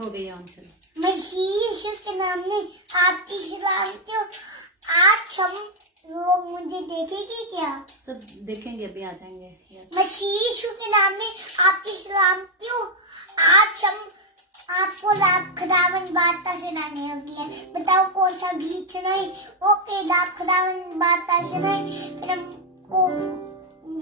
हो गई ऑन, चलो। मसीह यीशु के नाम में आपकी सलामती हो। आज हम वो मुझे देखेगी क्या? सब देखेंगे, अभी आ जाएंगे। Yes. मसीह यीशु के नाम में आपकी सलामती हो। आज हम आपको लाभ खुदावन वार्ता सुनाने लगी है। बताओ कौन सा गीत सुनाए? ओके, लाभ खुदावन वार्ता सुनाए, फिर हमको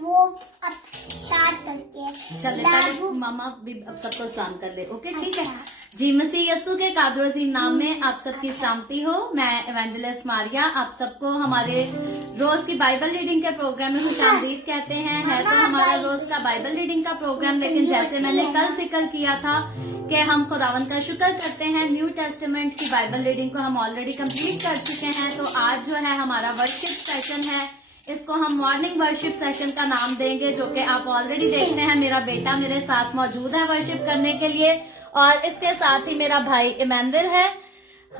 वो अब स्टार्ट करते हैं। चले लाभ- पहले मामा भी अब सबको सलाम कर ले, ओके ठीक है। अच्छा। जी, मसीह यस्सु के कादर अजीम नाम में आप सबकी सलामती हो। मैं एवेंजलिस्ट मारिया, आप सबको हमारे रोज की बाइबल रीडिंग के प्रोग्राम में खुशामदीद कहते हैं। है तो हमारा रोज का बाइबल रीडिंग का प्रोग्राम, लेकिन जैसे मैंने कल जिक्र किया था कि हम खुदावन का शुक्र करते हैं, न्यू टेस्टामेंट की बाइबल रीडिंग को हम ऑलरेडी कंप्लीट कर चुके हैं। तो आज जो है हमारा वर्शिप सेशन है, इसको हम मॉर्निंग वर्शिप सेशन का नाम देंगे, जो कि आप ऑलरेडी देखते हैं। मेरा बेटा मेरे साथ मौजूद है वर्शिप करने के लिए, और इसके साथ ही मेरा भाई इमैनुअल है,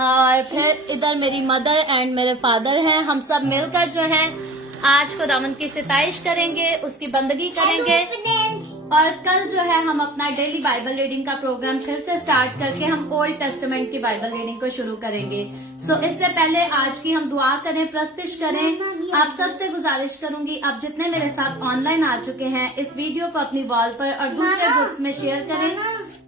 और फिर इधर मेरी मदर एंड मेरे फादर हैं। हम सब मिलकर जो है आज खुदावंद की सिताइश करेंगे, उसकी बंदगी करेंगे, और कल जो है हम अपना डेली बाइबल रीडिंग का प्रोग्राम फिर से स्टार्ट करके हम ओल्ड टेस्टामेंट की बाइबल रीडिंग को शुरू करेंगे। सो इससे पहले आज की हम दुआ करें, प्रस्तिश करें। आप सबसे गुजारिश करूंगी, आप जितने मेरे साथ ऑनलाइन आ चुके हैं, इस वीडियो को अपनी वॉल पर और दूसरे ग्रुप्स में शेयर करें,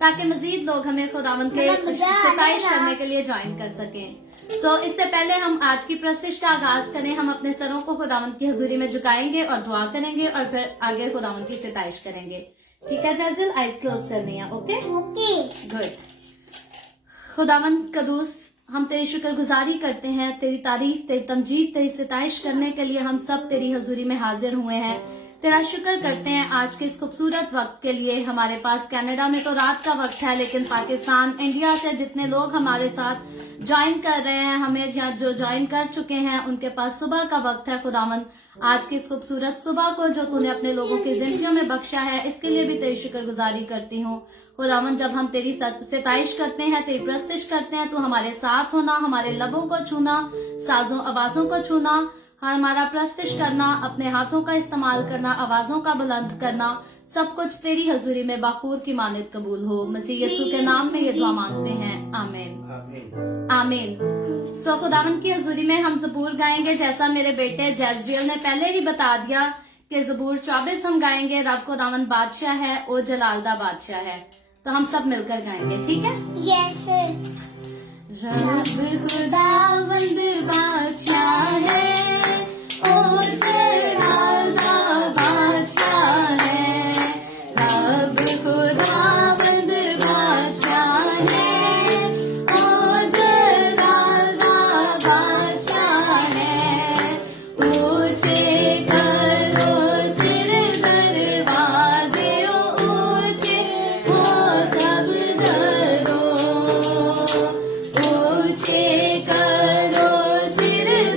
ताकि मजीद लोग हमें खुदावंद के सिताइश करने के लिए ज्वाइन कर सकें। सो इससे पहले हम आज की प्रस्तिश का आगाज करें। हम अपने सरों को खुदावंद की हजूरी में झुकाएंगे और दुआ करेंगे, और फिर आगे खुदावंद की सिताइश करेंगे। ठीक है जर्जल, आइज क्लोज करनी है। Okay okay. गुड। खुदावंद कदूस, हम तेरी शुक्रगुजारी करते हैं, तेरी तारीफ, तेरी तमजीद, तेरी सिताइश करने के लिए हम सब तेरी हजूरी में हाजिर हुए हैं। तेरा शुक्र करते हैं आज के इस खूबसूरत वक्त के लिए। हमारे पास कनाडा में तो रात का वक्त है, लेकिन पाकिस्तान, इंडिया से जितने लोग हमारे साथ ज्वाइन कर रहे हैं, हमें जो ज्वाइन कर चुके हैं, उनके पास सुबह का वक्त है। खुदावंद, आज की इस खूबसूरत सुबह को जो तूने अपने लोगों की जिंदगियों में बख्शा है, इसके लिए भी तेरी शुक्रगुजारी करती हूँ। खुदावंद, जब हम तेरी सिताइश करते हैं, तेरी प्रस्तिश करते हैं, तो हमारे साथ होना, हमारे लबों को छूना, साजों आवाजों को छूना, हमारा प्रस्तिश करना, अपने हाथों का इस्तेमाल करना, आवाजों का बुलंद करना, सब कुछ तेरी हजूरी में बाखूर की मानिद कबूल हो। मसीह यीशु के नाम में ये दुआ मांगते हैं, आमीन आमीन। सो खुदावंद की हजूरी में हम ज़बूर गाएंगे, जैसा मेरे बेटे जैजरियल ने पहले ही बता दिया कि ज़बूर 24 हम गाएंगे। रब खुदावंद बादशाह है, ओ जलालदा बादशाह है। तो हम सब मिलकर गाएंगे, ठीक है? यस। रब खुदावंद बादशाह है, ओ जलालदा बादशाह है। रब खुदावंद बादशाह है, ओ जलालदा बादशाह है। ऊंचे करो सिर दरवाजे, ऊंचे हो सब दरो, ऊंचे करो सिर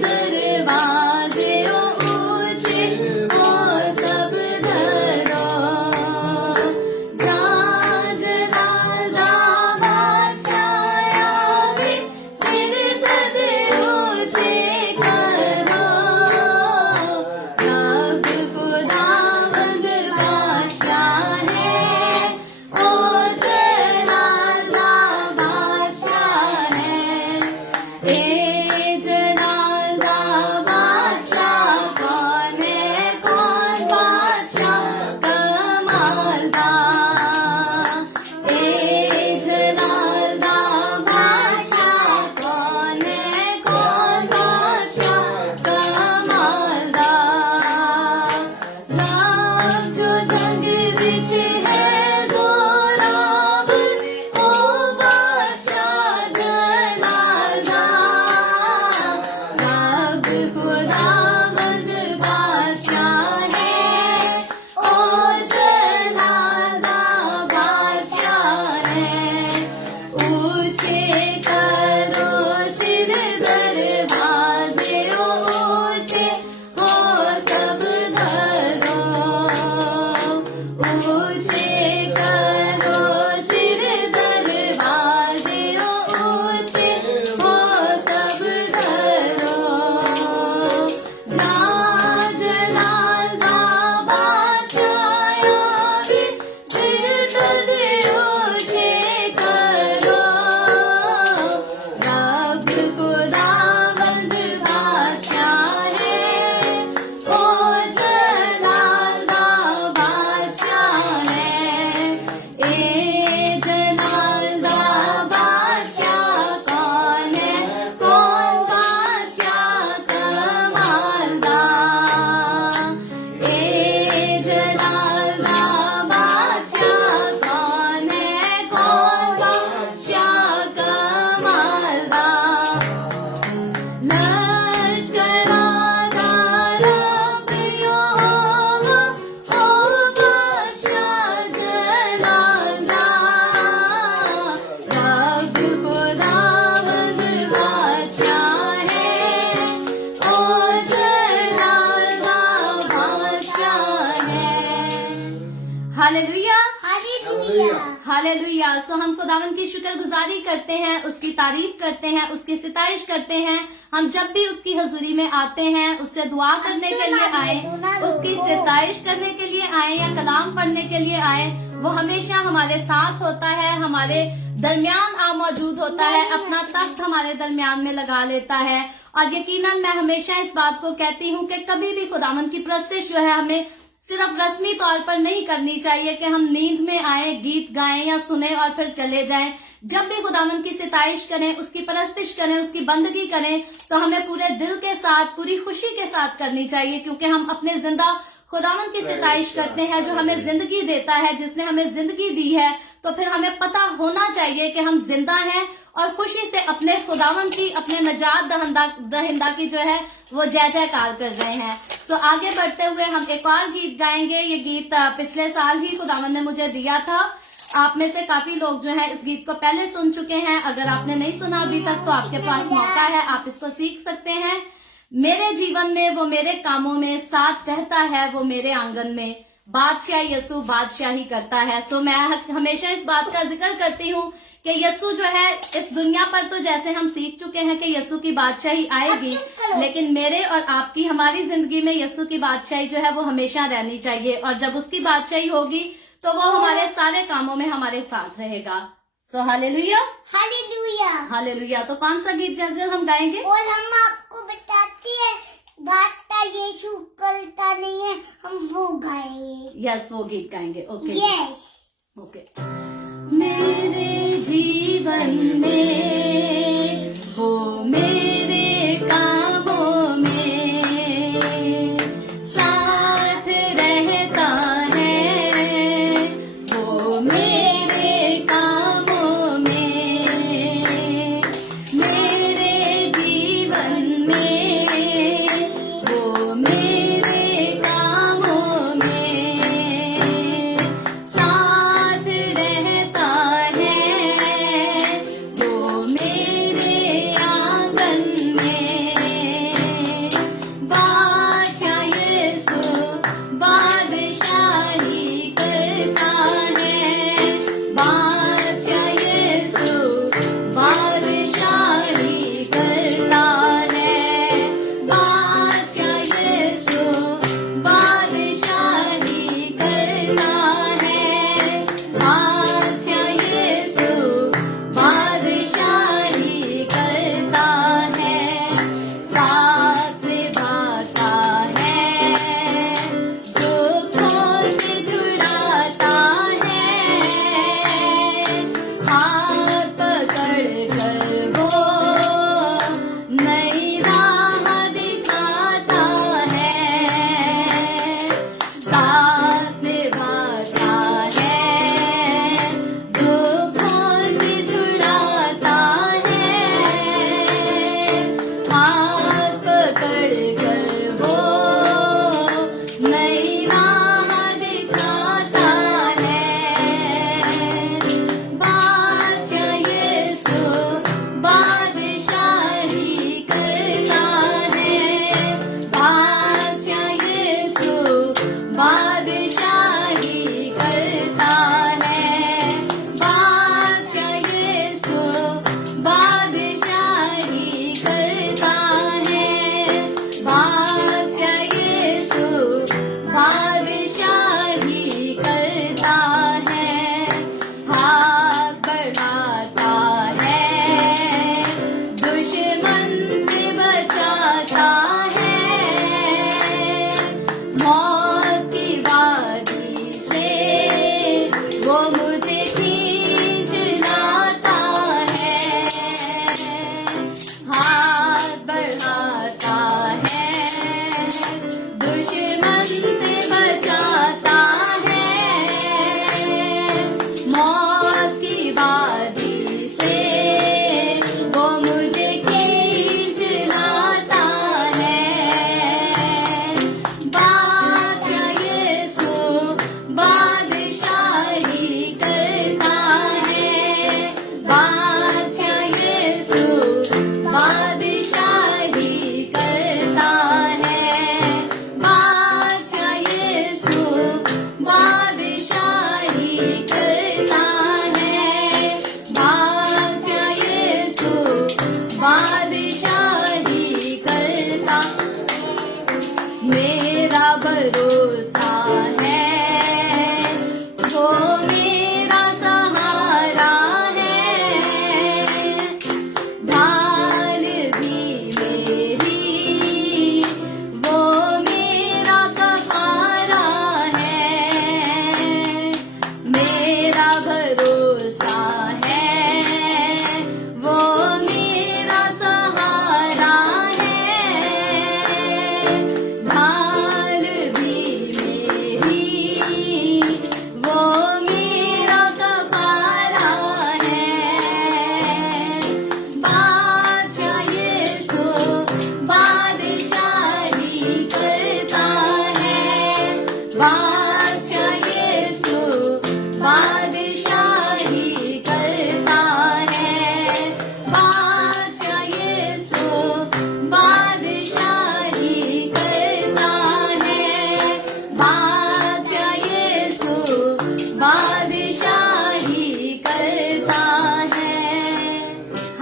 हालेलुया। सो हम खुदावन की शुक्रगुजारी करते हैं, उसकी तारीफ करते हैं, उसकी सितारिश करते हैं। हम जब भी उसकी हजूरी में आते हैं, उससे दुआ करने के लिए आए, उसकी सितारिश करने के लिए आए या कलाम पढ़ने के लिए आए, वो हमेशा हमारे साथ होता है, हमारे दरमियान मौजूद होता है, अपना तख्त हमारे दरमियान में लगा लेता है। और यकीनन मैं हमेशा इस बात को कहती हूँ कि कभी भी खुदावन की प्रस्तिश जो है हमें सिर्फ रस्मी तौर पर नहीं करनी चाहिए कि हम नींद में आए, गीत गाएं या सुने और फिर चले जाएं। जब भी खुदावन की सितारिश करें, उसकी परस्तिश करें, उसकी बंदगी करें, तो हमें पूरे दिल के साथ, पूरी खुशी के साथ करनी चाहिए, क्योंकि हम अपने जिंदा खुदावन की सितारिश करते हैं जो हमें जिंदगी देता है, जिसने हमें जिंदगी दी है। तो फिर हमें पता होना चाहिए कि हम जिंदा हैं और खुशी से अपने खुदावन की, अपने नजात दहिंदा की जो है वो जय जयकार कर रहे हैं। तो आगे बढ़ते हुए हम एक और गीत गाएंगे। ये गीत पिछले साल ही खुदावन ने मुझे दिया था। आप में से काफी लोग जो है इस गीत को पहले सुन चुके हैं। अगर आपने नहीं सुना अभी तक तो आपके पास मौका है, आप इसको सीख सकते हैं। मेरे जीवन में वो मेरे कामों में साथ रहता है, वो मेरे आंगन में बादशाह यीशु बादशाही करता है। सो मैं हमेशा इस बात का जिक्र करती हूँ कि यीशु जो है इस दुनिया पर, तो जैसे हम सीख चुके हैं कि यीशु की बादशाही आएगी, लेकिन मेरे और आपकी, हमारी जिंदगी में यीशु की बादशाही जो है वो हमेशा रहनी चाहिए। और जब उसकी बादशाही होगी तो वो हमारे सारे कामों में हमारे साथ रहेगा। सो हालेलुया, हालेलुया, हालेलुया। तो कौन सा गीत जर्जर हम गाएंगे? और हम आपको बताती है बादशाह यीशु करता नहीं है, हम वो गाएंगे। यस, वो गीत गाएंगे। Okay, yes, okay. मेरे जीवन में वो मेरे कामों में साथ रहता है, वो मेरे कामों में, मेरे जीवन में वो मेरे कामों में साथ रहता है, वो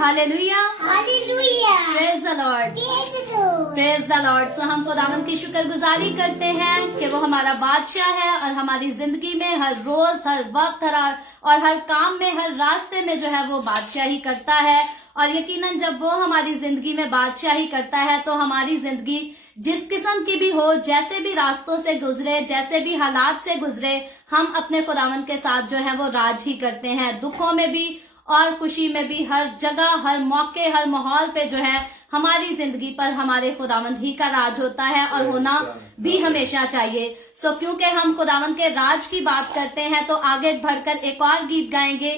hallelujah, hallelujah, praise the lord, praise the Lord। Praise the lord. So हम खुदावंद की शुक्रगुजारी करते हैं कि वो हमारा बादशाह है और हमारी जिंदगी में हर रोज, हर वक्त, और हर काम में, हर रास्ते में जो है वो बादशाही करता है। और यकीनन जब वो हमारी जिंदगी में बादशाही करता है तो हमारी जिंदगी जिस किस्म की भी हो, जैसे भी रास्तों से गुजरे, जैसे भी हालात से गुजरे, हम अपने खुदावंद के साथ जो है वो राज ही करते हैं, दुखों में भी और खुशी में भी। हर जगह, हर मौके, हर माहौल पे जो है हमारी जिंदगी पर हमारे खुदावंद ही का राज होता है और होना भी हमेशा चाहिए। सो क्योंकि हम खुदावंद के राज की बात करते हैं तो आगे बढ़कर एक और गीत गाएंगे,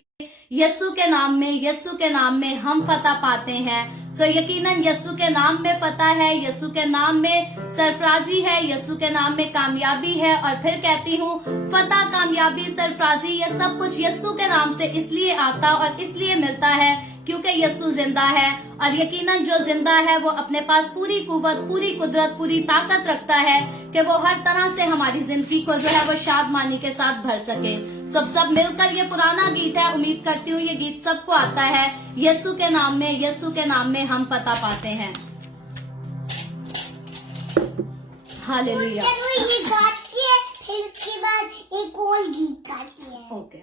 यस्सु के नाम में, यस्सु के नाम में हम फतह पाते हैं। सो यकीनन यस्सु के नाम में फतह है, यस्सु के नाम में सरफराजी है, यस्सु के नाम में कामयाबी है। और फिर कहती हूँ, फतह, कामयाबी, सरफराजी, ये सब कुछ यस्सु के नाम से इसलिए आता और इसलिए मिलता है क्योंकि यस्सु जिंदा है। और यकीनन जो जिंदा है वो अपने पास पूरी कुव्वत, पूरी कुदरत, पूरी ताकत रखता है कि वो हर तरह से हमारी जिंदगी को जो है वो शादमानी के साथ भर सके। सब मिलकर ये पुराना गीत है, उम्मीद करती हूँ ये गीत सबको आता है। यस्सु के नाम में, यस्सु के नाम में हम फतह पाते हैं। हालेलुया। चलो ये गाती है, फिर उसके बाद एक और गीत गाती है। Okay,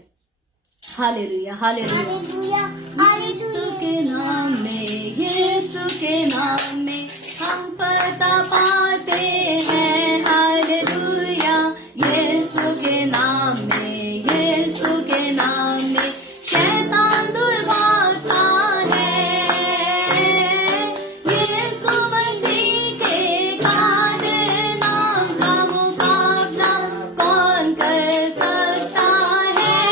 hallelujah, hallelujah. हालेलुया, यीशु हालेलुया, के नाम में, यीशु के नाम में हम फतह पाते हैं। हालेलुया, यीशु के नाम में, यीशु के नाम में शैतान दूर भागता है। यीशु मसीह के काले नाम का मुकाबला कौन कर सकता है।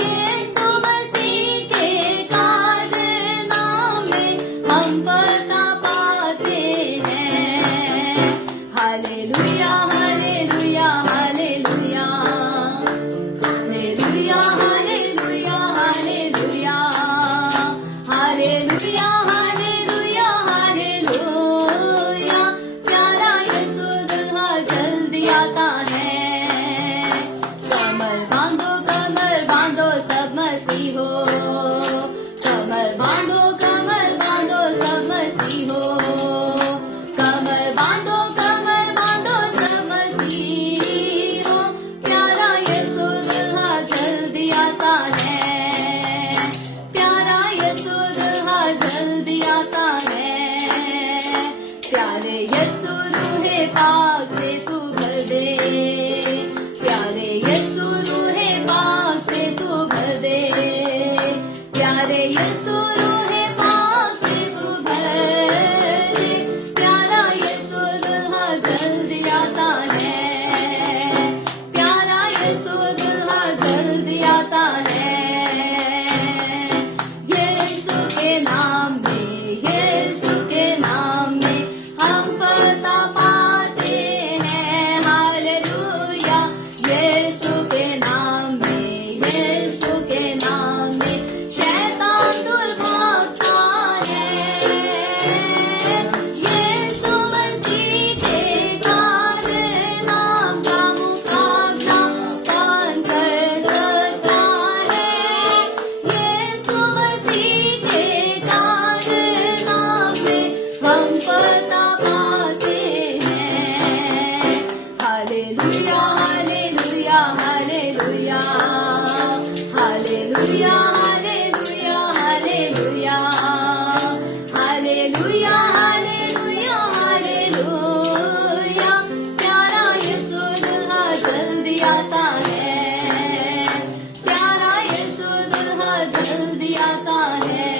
यीशु मसीह के काले नाम में हम फतह पाते हैं। Hallelujah, hallelujah, hallelujah, hallelujah, hallelujah, hallelujah, hallelujah, hallelujah, hallelujah. प्यारा यीशु दुल्हा जल्दी आता है। कमर बांधो सब मसीह हो। कमर बांधो सब मसीह हो। कमर बांधो सब मसीह हो। प्यारा यीशु दुल्हा जल्दी आता है। प्यारा यीशु दुल्हा जल्दी आता है। प्यारे यीशु रूहे पाक से तू भर दे। प्यारे यीशु रूहे पाक से तू भर दे। प्यारे यीशु रूहे पाक से तू भर दे। प्यारा यीशु दुल्हा जल्दी आता है। प्यारा यीशु दुल्हा जल्दी आता है। यीशु के नाम में, यीशु के नाम में हम फतह पाते हैं। हालेलुया, यीशु के नाम में, यीशु के नाम में शैतान दूर भागता है। यीशु मसीह के काले नाम का मुकाबला कौन कर सकता है। यीशु मसीह के काले नाम में हम फतह पाते हैं। Hallelujah, hallelujah, hallelujah, hallelujah, hallelujah, hallelujah, hallelujah, hallelujah, hallelujah. प्यारा यीशु दुल्हा जल्दी आता है। प्यारा यीशु दुल्हा जल्दी आता है।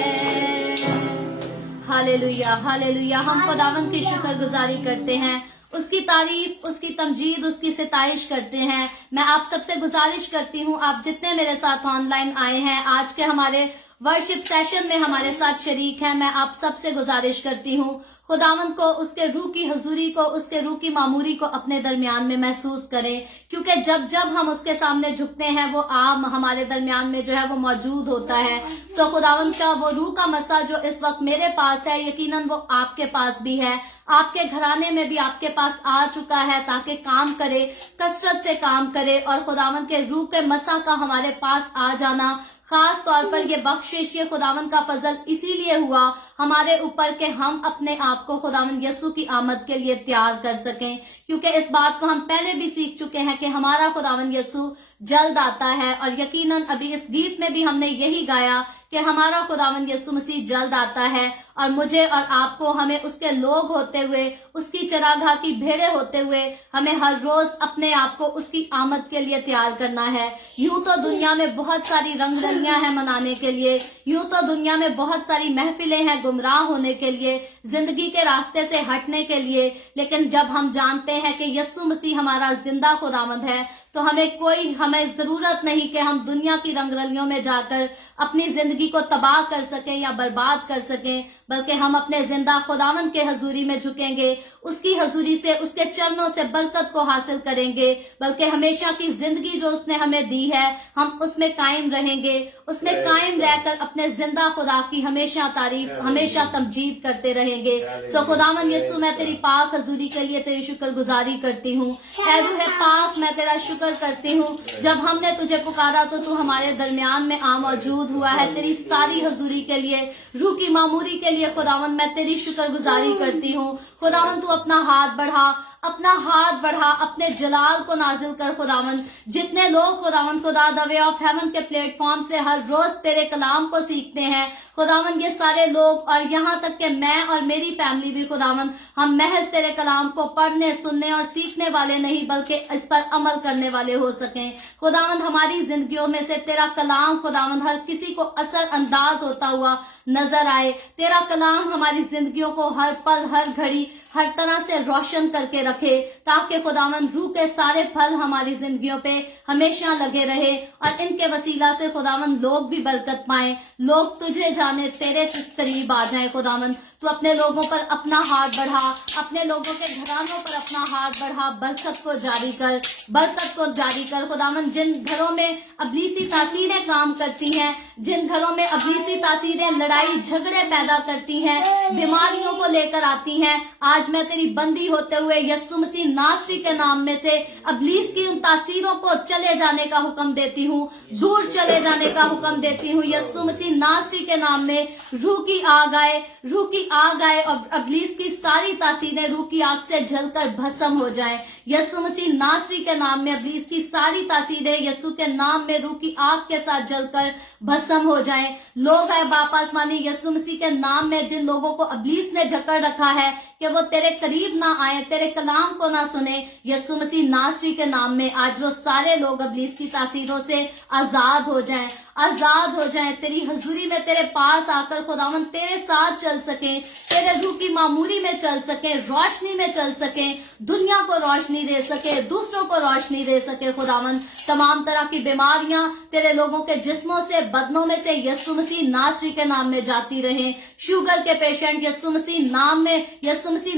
Hallelujah, hallelujah. हम खुदावंद की शुक्रगुजारी करते हैं, उसकी तारीफ, उसकी तमजीद, उसकी सिताइश करते हैं। मैं आप सबसे गुजारिश करती हूँ, आप जितने मेरे साथ ऑनलाइन आए हैं, आज के हमारे वर्शिप सेशन में हमारे साथ शरीक हैं, मैं आप सबसे गुजारिश करती हूँ, खुदावंद को, उसके रूह की हजूरी को, उसके रूह की मामूरी को अपने दरमियान में महसूस करें। क्योंकि जब जब हम उसके सामने झुकते हैं वो आम हमारे दरमियान में जो है वो मौजूद होता है। सो खुदावंद का वो रूह का मसा जो इस वक्त मेरे पास है, यकीनन वो आपके पास भी है, आपके घराने में भी आपके पास आ चुका है, ताकि काम करे, कसरत से काम करे। और खुदावंद के रूह के मसा का हमारे पास आ जाना खास तौर पर ये बख्शिश, ये खुदावंद का फजल इसीलिए हुआ हमारे ऊपर कि हम अपने आप को खुदावंद यीशु की आमद के लिए तैयार कर सकें, क्योंकि इस बात को हम पहले भी सीख चुके हैं कि हमारा खुदावंद यीशु जल्द आता है। और यकीनन अभी इस गीत में भी हमने यही गाया कि हमारा खुदावंद यीशु मसीह जल्द आता है, और मुझे और आपको, हमें उसके लोग होते हुए, उसकी चरागाह की भेड़े होते हुए, हमें हर रोज अपने आप को उसकी आमद के लिए तैयार करना है। यूं तो दुनिया में बहुत सारी रंगरलियां हैं मनाने के लिए, यूं तो दुनिया में बहुत सारी महफिलें हैं गुमराह होने के लिए, जिंदगी के रास्ते से हटने के लिए, लेकिन जब हम जानते हैं कि यीशु मसीह हमारा जिंदा खुदावंद है, तो हमें जरूरत नहीं कि हम दुनिया की रंगरलियों में जाकर अपनी जिंदगी को तबाह कर सकें या बर्बाद कर सकें, बल्कि हम अपने जिंदा खुदावंद के हजूरी में झुकेंगे, उसकी हजूरी से, उसके चरणों से बरकत को हासिल करेंगे, बल्कि हमेशा की जिंदगी जो उसने हमें दी है हम उसमें कायम रहेंगे, उसमें कायम रहकर अपने जिंदा खुदा की हमेशा तारीफ, हमेशा तमजीद करते रहेंगे। सो खुदावंद यीशु, मैं तेरी पाक हजूरी के लिए तेरी शुक्रगुजारी करती हूँ। ऐ रूह पाक, मैं तेरा शुक्र करती हूँ, जब हमने तुझे पुकारा तो तू हमारे दरमियान में आ मौजूद हुआ है। तेरी सारी हजूरी के लिए, रूह की मामूरी के लिए खुदावंद मैं तेरी शुक्रगुजारी करती हूँ। खुदावंद तू अपना हाथ बढ़ा, अपने जलाल को नाजिल कर खुदावंद। जितने लोग खुदावंद खुदा द वे ऑफ हेवन के प्लेटफॉर्म से हर रोज तेरे कलाम को सीखते हैं खुदावंद, ये सारे लोग, और यहाँ तक कि मैं और मेरी फैमिली भी खुदावंद, हम महज तेरे कलाम को पढ़ने, सुनने और सीखने वाले नहीं, बल्कि इस पर अमल करने वाले हो सकें। खुदावंद हमारी जिंदगियों में से तेरा कलाम खुदावंद हर किसी को असर अंदाज होता हुआ नजर आए। तेरा कलाम हमारी जिंदगियों को हर पल, हर घड़ी, हर तरह से रोशन करके रखे, ताकि खुदावंद रूह के सारे फल हमारी जिंदगियों पे हमेशा लगे रहे, और इनके वसीला से खुदावंद लोग भी बरकत पाएं, लोग तुझे जाने, तेरे करीब आ जाएं। खुदावंद तू अपने लोगों पर अपना हाथ बढ़ा, अपने लोगों के घरानों पर अपना हाथ बढ़ा, बरकत को जारी कर खुदावंद। जिन घरों में अबलीसी तासीरें काम करती हैं, जिन घरों में अबलीसी तासीरें लड़ाई झगड़े पैदा करती हैं, बीमारियों को लेकर आती हैं, आज मैं तेरी बंदी होते हुए यीशु मसीह नासरी के नाम में से अबलीस की उन तासीरों को चले जाने का हुक्म देती हूँ, दूर चले जाने का हुक्म देती हूँ। यीशु मसीह नासरी के नाम में रूह की आग आए, और अबलीस की सारी तासीरें रूह की आग से जलकर भस्म हो जाएं। यीशु मसीह नासरी के नाम में अबलीस की सारी तासीरें यीशु के नाम में रूह की आग के साथ जलकर भस्म हो जाएं। लोग है बाप आसमानी, यीशु मसीह के नाम में जिन लोगों को अबलीस ने जकड़ रखा है कि वो तेरे करीब ना आए, तेरे कलाम को ना सुने, यीशु मसीह नासरी के नाम में आज वो सारे लोग अबलीस की तासीरों से आजाद हो जाएं, तेरी हजूरी में तेरे पास आकर खुदावंद तेरे साथ चल सकें, तेरे रूह की मामूरी में चल सकें, रोशनी में चल सकें, दुनिया को रोशनी दे सके, दूसरों को रोशनी दे सके। खुदावंद तमाम तरह की बीमारियां तेरे लोगों के जिस्मों से, बदनों में से यीशु मसीह नासरी के नाम में जाती रहें। शुगर के पेशेंट यीशु मसीह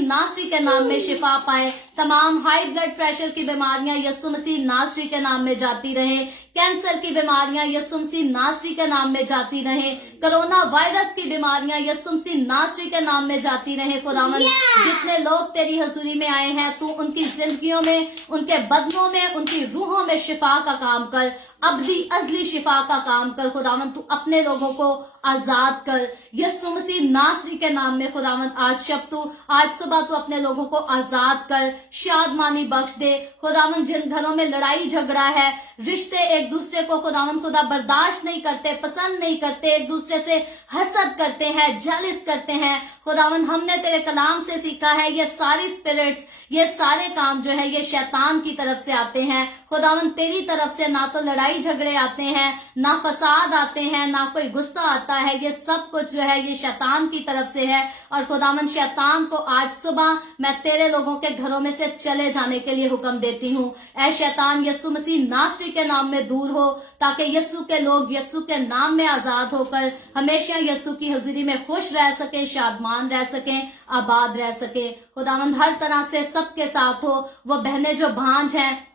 नासरी के नाम में शिफा पाए। तमाम हाई ब्लड प्रेशर की बीमारियां यीशु मसीह नासरी के नाम में जाती रहें। कैंसर की बीमारियां यीशु मसीह नासरी के नाम में जाती रहें। कोरोना वायरस की बीमारियां यीशु मसीह नासरी के नाम में जाती रहें। खुदावंद जितने लोग तेरी हजूरी में आए हैं, तू उनकी जिंदगियों में, उनके बदनों में, उनकी रूहों में शिफा का काम कर, अबदी अजली शिफा का काम कर। खुदावंद तू अपने लोगों को आजाद कर यीशु मसीह नासरी के नाम में। खुदावंद आज सुबह तू अपने लोगों को आजाद कर, शादमानी बख्श दे। खुदावंद जिन घरों में लड़ाई झगड़ा है, रिश्ते एक दूसरे को खुदावंद खुदा बर्दाश्त नहीं करते, पसंद नहीं करते, एक दूसरे से हसद करते हैं, जेलिस करते हैं, खुदावंद हमने तेरे कलाम से सीखा है ये सारी स्पिरिट्स, ये सारे काम जो है ये शैतान की तरफ से आते हैं। खुदावंद तेरी तरफ से ना तो लड़ाई झगड़े आते हैं, ना फसाद आते हैं, ना कोई गुस्सा आता है, ये सब कुछ जो है ये शैतान की तरफ से है। और खुदावंद शैतान को आज सुबह मैं तेरे लोगों के घरों में से चले जाने के लिए हुक्म देती हूँ। ऐ शैतान यीशु मसीह नासरी के नाम में दूर हो, ताकि यीशु के लोग यीशु के नाम में आजाद होकर हमेशा यीशु की हजूरी में खुश रह सके, शादमान रह सके, आबाद रह सके। खुदावंद हर तरह से सबके साथ हो। वो बहनें जो भांज हैं,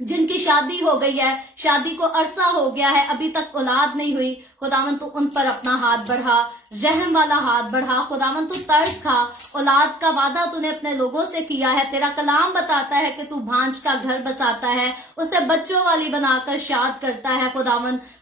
جن کی شادی ہو گئی ہے, شادی کو عرصہ ہو گیا ہے, ابھی تک اولاد نہیں ہوئی, خداوند تو ان پر اپنا ہاتھ بڑھا, رحم والا ہاتھ بڑھا. خداوند تو ترس کھا, اولاد کا وعدہ تو نے اپنے لوگوں سے کیا ہے. تیرا کلام بتاتا ہے کہ تو بھانج کا گھر بساتا ہے, اسے بچوں والی بنا کر شاد کرتا ہے.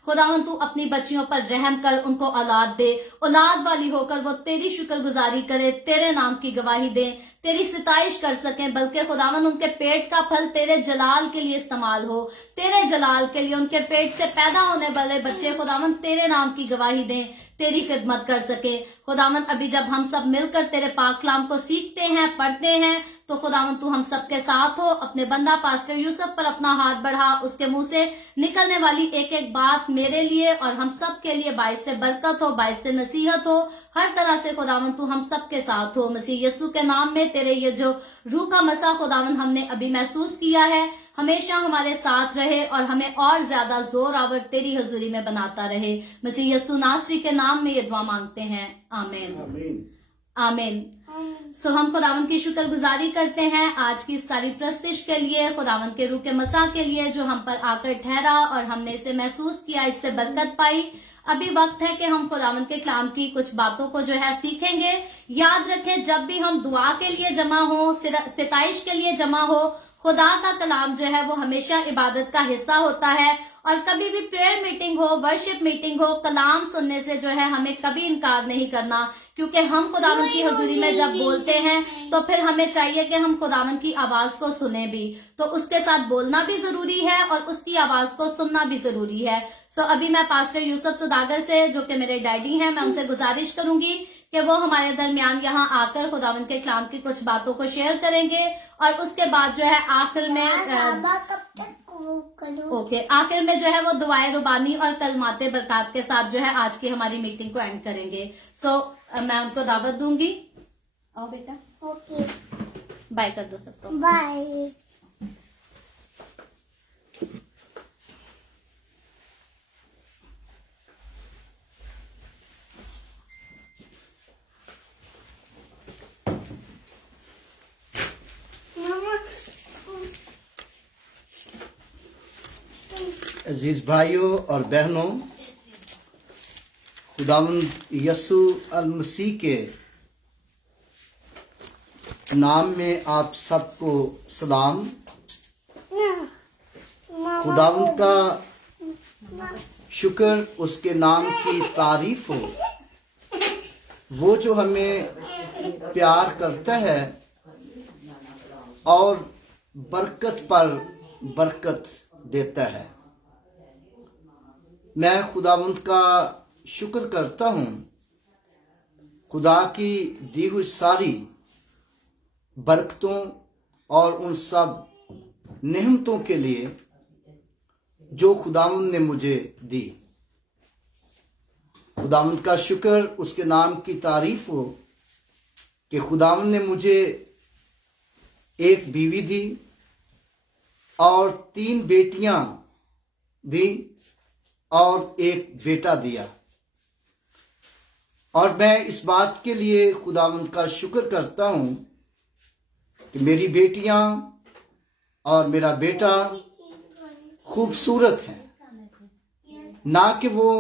خداوند تو اپنی بچیوں پر رحم کر, ان کو اولاد دے, اولاد والی ہو کر وہ تیری شکر گزاری کرے, تیرے نام کی گواہی دیں, تیری ستائش کر سکیں. بلکہ خداوند ان کے پیٹ کا پھل تیرے جلال کے لیے استعمال ہو, تیرے جلال کے لیے ان کے پیٹ سے پیدا ہونے والے بچے خداوند تیرے نام کی گواہی دیں, تیری خدمت کر سکے. خداوند ابھی جب ہم سب مل کر تیرے پاک کلام کو سیکھتے ہیں, پڑھتے ہیں, تو خداوند تو ہم سب کے ساتھ ہو. اپنے بندہ پاسٹر یوسف پر اپنا ہاتھ بڑھا, اس کے منہ سے نکلنے والی ایک ایک بات میرے لیے اور ہم سب کے لیے باعث برکت ہو, باعث نصیحت ہو. ہر طرح سے خداوند تو ہم سب کے ساتھ ہو. مسیح یسوع کے نام میں تیرے یہ جو روح کا مسا خداوند ہم نے ابھی محسوس کیا ہے, ہمیشہ ہمارے ساتھ رہے اور ہمیں اور زیادہ زور آور تیری حضوری میں بناتا رہے. مسیح یسوع ناصری کے نام میں یہ دعا مانگتے ہیں, آمین آمین. سو ہم خداوند کی شکر گزاری کرتے ہیں آج کی ساری پرستش کے لیے, خداوند کے روح کے مسا کے لیے جو ہم پر آ کر ٹھہرا اور ہم نے اسے محسوس کیا, اس سے برکت پائی. ابھی وقت ہے کہ ہم خداوند کے کلام کی کچھ باتوں کو جو ہے سیکھیں گے. یاد رکھیں, جب بھی ہم دعا کے لیے جمع ہو, ستائش کے لیے جمع ہو, خدا کا کلام جو ہے وہ ہمیشہ عبادت کا حصہ ہوتا ہے. اور کبھی بھی پریئر میٹنگ ہو, ورشپ میٹنگ ہو, کلام سننے سے جو ہے ہمیں کبھی انکار نہیں کرنا, کیونکہ ہم خداوند کی حضوری میں جب بولتے ہیں تو پھر ہمیں چاہیے کہ ہم خداوند کی آواز کو سنیں بھی. تو اس کے ساتھ بولنا بھی ضروری ہے اور اس کی آواز کو سننا بھی ضروری ہے. سو ابھی میں پاسٹر یوسف سوداگر سے, جو کہ میرے ڈیڈی ہیں, میں ان سے گزارش کروں گی کہ وہ ہمارے درمیان یہاں آ کر خداوند کے کلام کی کچھ باتوں کو شیئر کریں گے. اور اس کے بعد جو ہے آخر میں آخر میں جو ہے وہ دعائے ربانی اور کلمات برکات کے ساتھ جو ہے آج کی ہماری میٹنگ کو اینڈ کریں گے. سو میں ان کو دعوت دوں گی. آؤ بیٹا, اوکے, بائے کر دو سب کو. بائے. عزیز بھائیوں اور بہنوں, خداوند یسوع المسیح کے نام میں آپ سب کو سلام. خداوند کا شکر, اس کے نام کی تعریف ہو, وہ جو ہمیں پیار کرتا ہے اور برکت پر برکت دیتا ہے. میں خداوند کا شکر کرتا ہوں خدا کی دی ہوئی ساری برکتوں اور ان سب نعمتوں کے لیے جو خداوند نے مجھے دی. خداوند کا شکر, اس کے نام کی تعریف ہو کہ خداوند نے مجھے ایک بیوی دی اور 3 بیٹیاں دی اور ایک بیٹا دیا. اور میں اس بات کے لیے خداوند کا شکر کرتا ہوں کہ میری بیٹیاں اور میرا بیٹا خوبصورت ہیں. نہ کہ وہ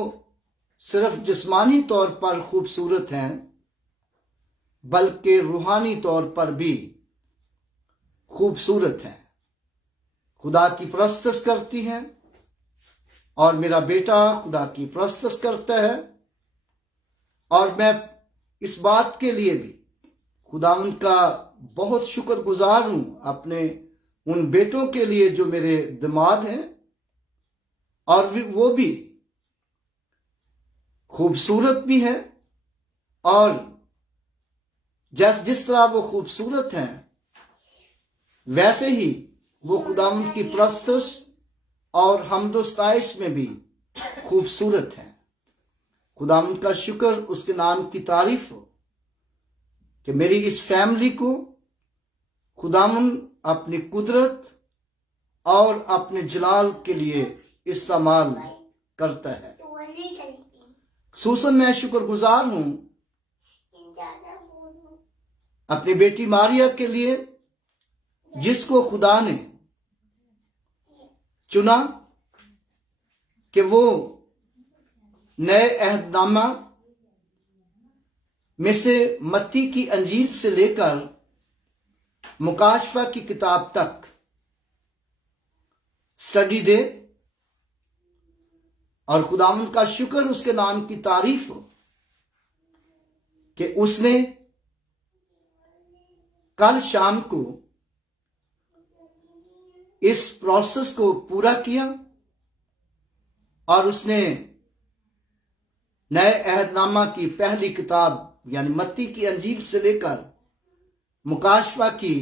صرف جسمانی طور پر خوبصورت ہیں, بلکہ روحانی طور پر بھی خوبصورت ہیں. خدا کی پرستش کرتی ہیں اور میرا بیٹا خدا کی پرستش کرتا ہے. اور میں اس بات کے لیے بھی خداوند کا بہت شکر گزار ہوں اپنے ان بیٹوں کے لیے جو میرے دماد ہیں, اور وہ بھی خوبصورت بھی ہیں, اور جس طرح وہ خوبصورت ہیں ویسے ہی وہ خداوند کی پرستش اور حمد و ستائش میں بھی خوبصورت ہیں. خداوند کا شکر, اس کے نام کی تعریف ہو کہ میری اس فیملی کو خداوند اپنی قدرت اور اپنے جلال کے لیے استعمال کرتا ہے. خصوصاً میں شکر گزار ہوں اپنی بیٹی ماریا کے لیے, جس کو خدا نے चुना कि वो नए अहदनामा में से मत्ती की अंजील से लेकर मुकाशफा की किताब तक स्टडी दे, और खुदावंद का शुक्र, उसके नाम की तारीफ हो कि उसने कल शाम को इस प्रोसेस को पूरा किया और उसने नए अहदनामा की पहली किताब यानी मत्ती की अंजील से लेकर मुकाशफा की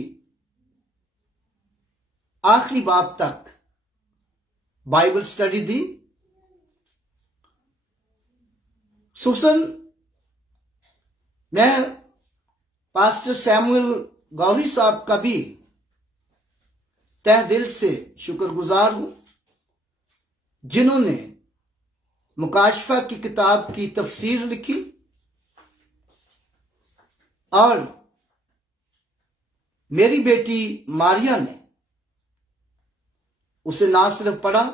आखिरी बाब तक बाइबल स्टडी दी। सुसन, मैं पास्टर सैमुअल गौरी साहब का भी तहे दिल से शुक्रगुजार हूं, जिन्होंने मुकाशफा की किताब की तफसीर लिखी और मेरी बेटी मारिया ने उसे ना सिर्फ पढ़ा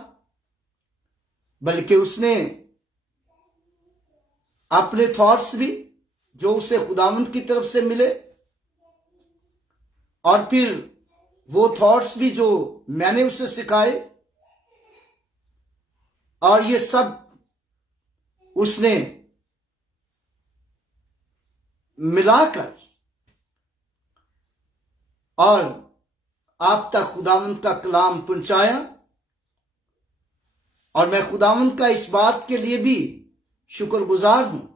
बल्कि उसने अपने थॉट्स भी जो उसे खुदावंद की तरफ से मिले और फिर वो थॉट्स भी जो मैंने उसे सिखाए, और ये सब उसने मिलाकर और आप तक खुदावंद का कलाम पहुंचाया। और मैं खुदावंद का इस बात के लिए भी शुक्रगुजार हूं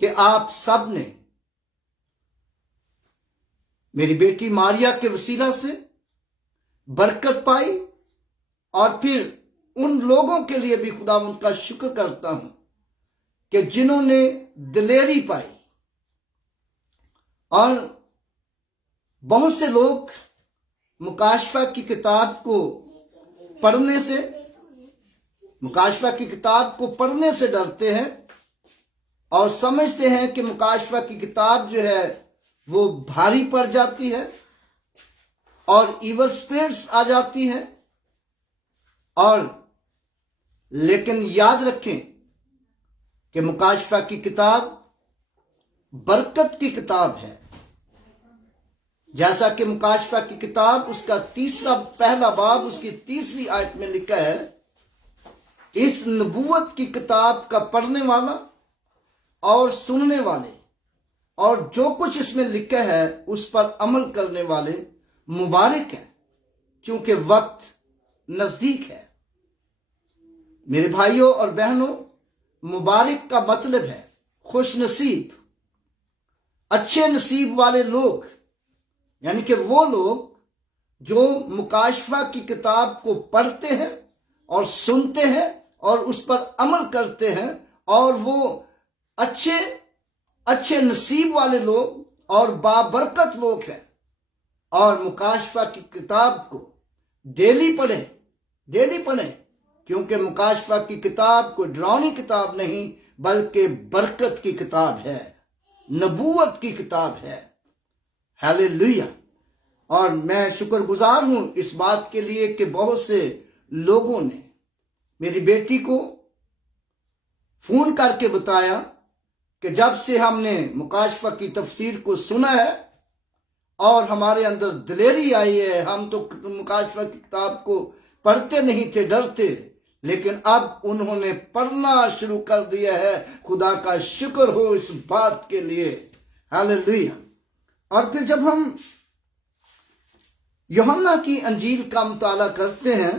कि आप सब ने मेरी बेटी मारिया के वसीला से बरकत पाई, और फिर उन लोगों के लिए भी खुदावंद का शुक्र करता हूं कि जिन्होंने दिलेरी पाई। और बहुत से लोग मुकाशफा की किताब को पढ़ने से डरते हैं और समझते हैं कि मुकाशफा की किताब जो है वो भारी पड़ जाती है और इवल स्पिरिट्स आ जाती है। और लेकिन याद रखें कि मुकाशफा की किताब बरकत की किताब है। जैसा कि मुकाशफा की किताब उसका पहला बाब उसकी 3री आयत में लिखा है, इस नबूवत की किताब का पढ़ने वाला और सुनने वाले और जो कुछ इसमें लिखा है उस पर अमल करने वाले मुबारक हैं, क्योंकि वक्त नजदीक है। मेरे भाइयों और बहनों, मुबारक का मतलब है खुश नसीब, अच्छे नसीब वाले लोग, यानी कि वो लोग जो मुकाशफा की किताब को पढ़ते हैं और सुनते हैं और उस पर अमल करते हैं, और वो अच्छे नसीब वाले लोग और बाबरकत लोग हैं। और मुकाशफा की किताब को डेली पढ़ें, क्योंकि मुकाशफा की किताब कोई डरावनी किताब नहीं बल्कि बरकत की किताब है, नबूवत की किताब है। हालेलुया। और मैं शुक्रगुजार हूं इस बात के लिए कि बहुत से लोगों ने मेरी बेटी को फोन करके बताया कि जब से हमने मुकाशफा की तफसीर को सुना है और हमारे अंदर दिलेरी आई है, हम तो मुकाशफा की किताब को पढ़ते नहीं थे, डरते, लेकिन अब उन्होंने पढ़ना शुरू कर दिया है। खुदा का शुक्र हो इस बात के लिए। हालेलुया। और फिर जब हम यूहन्ना की अंजील का मुताला करते हैं,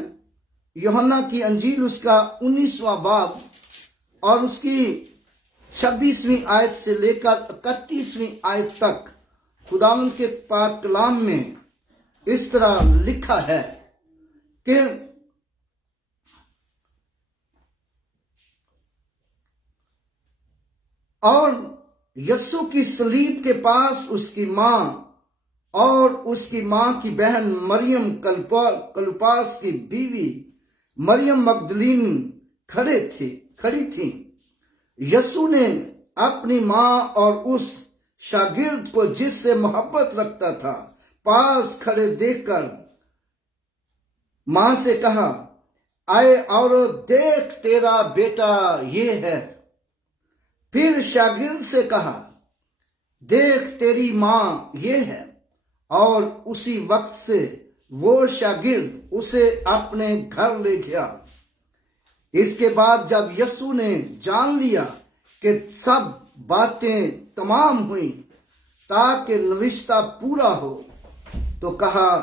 यूहन्ना की अंजील उसका 19वां बाब और उसकी 26वीं आयत से लेकर 31वीं आयत तक खुदावंद के पाक कलाम में इस तरह लिखा है कि और यस्सु की सलीब के पास उसकी मां और उसकी मां की बहन मरियम कलपास की बीवी मरियम मगदलीन खड़ी थी। यस्सु ने अपनी मां और उस शागिर्द को जिससे मोहब्बत रखता था पास खड़े देखकर मां से कहा, आए और देख तेरा बेटा ये है। फिर शागिर्द से कहा, देख तेरी मां ये है। और उसी वक्त से वो शागिर्द उसे अपने घर ले गया। इसके बाद जब यीशु ने जान लिया कि सब बातें तमाम हुई ताकि नविश्ता पूरा हो, तो कहा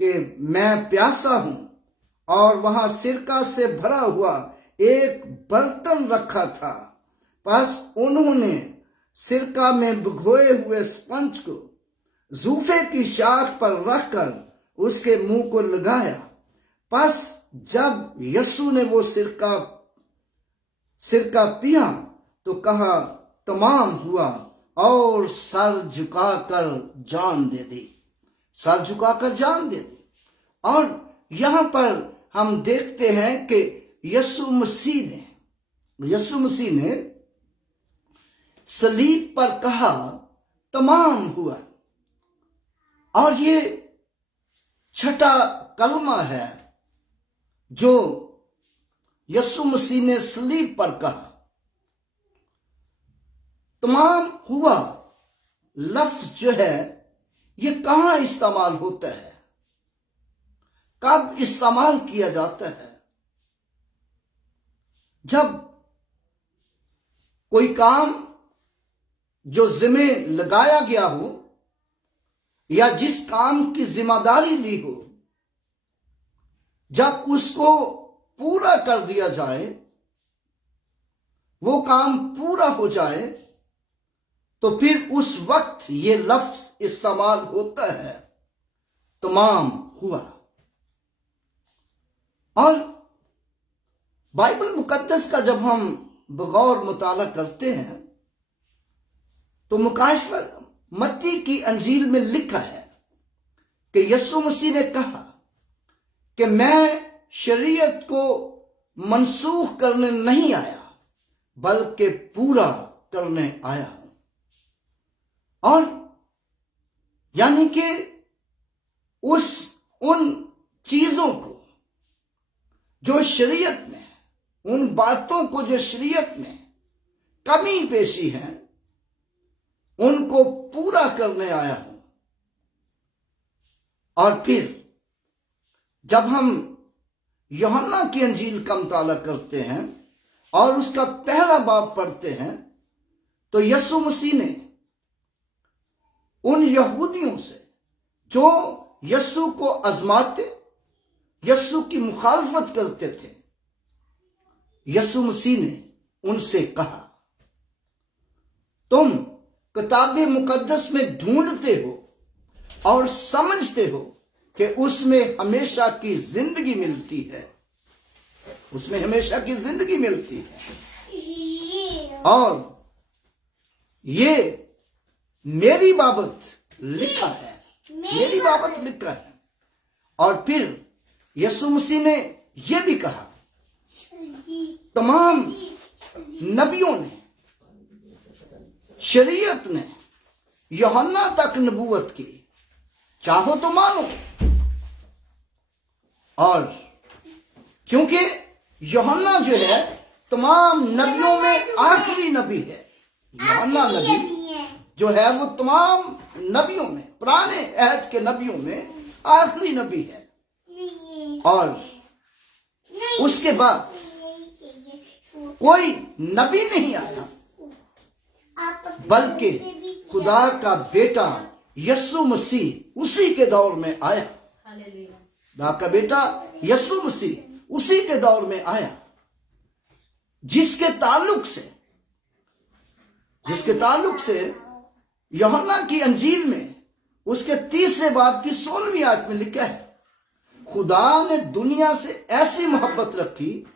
कि मैं प्यासा हूं। और वहां सिरका से भरा हुआ एक बर्तन रखा था। बस उन्होंने सिरका में भिगोए हुए स्पंज को जूफे की शाख पर रखकर उसके मुंह को लगाया। बस जब यीशु ने वो सिरका पिया तो कहा, तमाम हुआ, और सर झुकाकर जान दे दी। सर झुकाकर जान दे दी। और यहां पर हम देखते हैं कि यीशु मसीह ने सलीब पर कहा, तमाम हुआ। और ये छठा कलमा है जो यीशु मसीह ने सलीब पर कहा। तमाम हुआ लफ्ज जो है ये कहां इस्तेमाल होता है, कब इस्तेमाल किया जाता है? जब कोई काम जो जिम्मे लगाया गया हो या जिस काम की जिम्मेदारी ली हो, जब उसको पूरा कर दिया जाए, वो काम पूरा हो जाए, तो फिर उस वक्त ये लफ्ज इस्तेमाल होता है, तमाम हुआ। और बाइबल मुकद्दस का जब हम बगौर मुताला करते हैं तो मुकाशफा मत्ती की अंजील में लिखा है कि यीशु मसीह ने कहा कि मैं शरीयत को मनसूख करने नहीं आया बल्कि पूरा करने आया हूं। और यानी कि उन चीजों को जो शरीयत में, उन बातों को जो शरीयत में कमी पेशी है, उनको पूरा करने आया हूं। और फिर जब हम यूहन्ना की अंजील का मुताला करते हैं और उसका पहला बाब पढ़ते हैं तो यीशु मसीह ने उन यहूदियों से जो यीशु को आजमाते, यीशु की मुखालफत करते थे, यीशु मसीह ने उनसे कहा, तुम किताब मुकद्दस में ढूंढते हो और समझते हो कि उसमें हमेशा की जिंदगी मिलती है, उसमें हमेशा की जिंदगी मिलती है। और ये मेरी बाबत लिखा है, मेरी बाबत लिखा है। और फिर यीशु मसीह ने यह भी कहा, तमाम नबियों ने, शरीयत ने यूहन्ना तक नबूवत की, चाहो तो मानो। और क्योंकि यूहन्ना जो है तमाम नबियों में आखिरी नबी है। यूहन्ना नबी जो है वो तमाम नबियों में, पुराने अहद के नबियों में आखिरी नबी है। और उसके बाद कोई नबी नहीं आया बल्कि खुदा का बेटा यीशु मसीह उसी के दौर में आया। खुदा का बेटा यीशु मसीह उसी के दौर में आया, जिसके ताल्लुक से यूहन्ना की अंजील में उसके 30 बाब की 16वीं आयत में लिखा है, खुदा ने दुनिया से ऐसी मोहब्बत रखी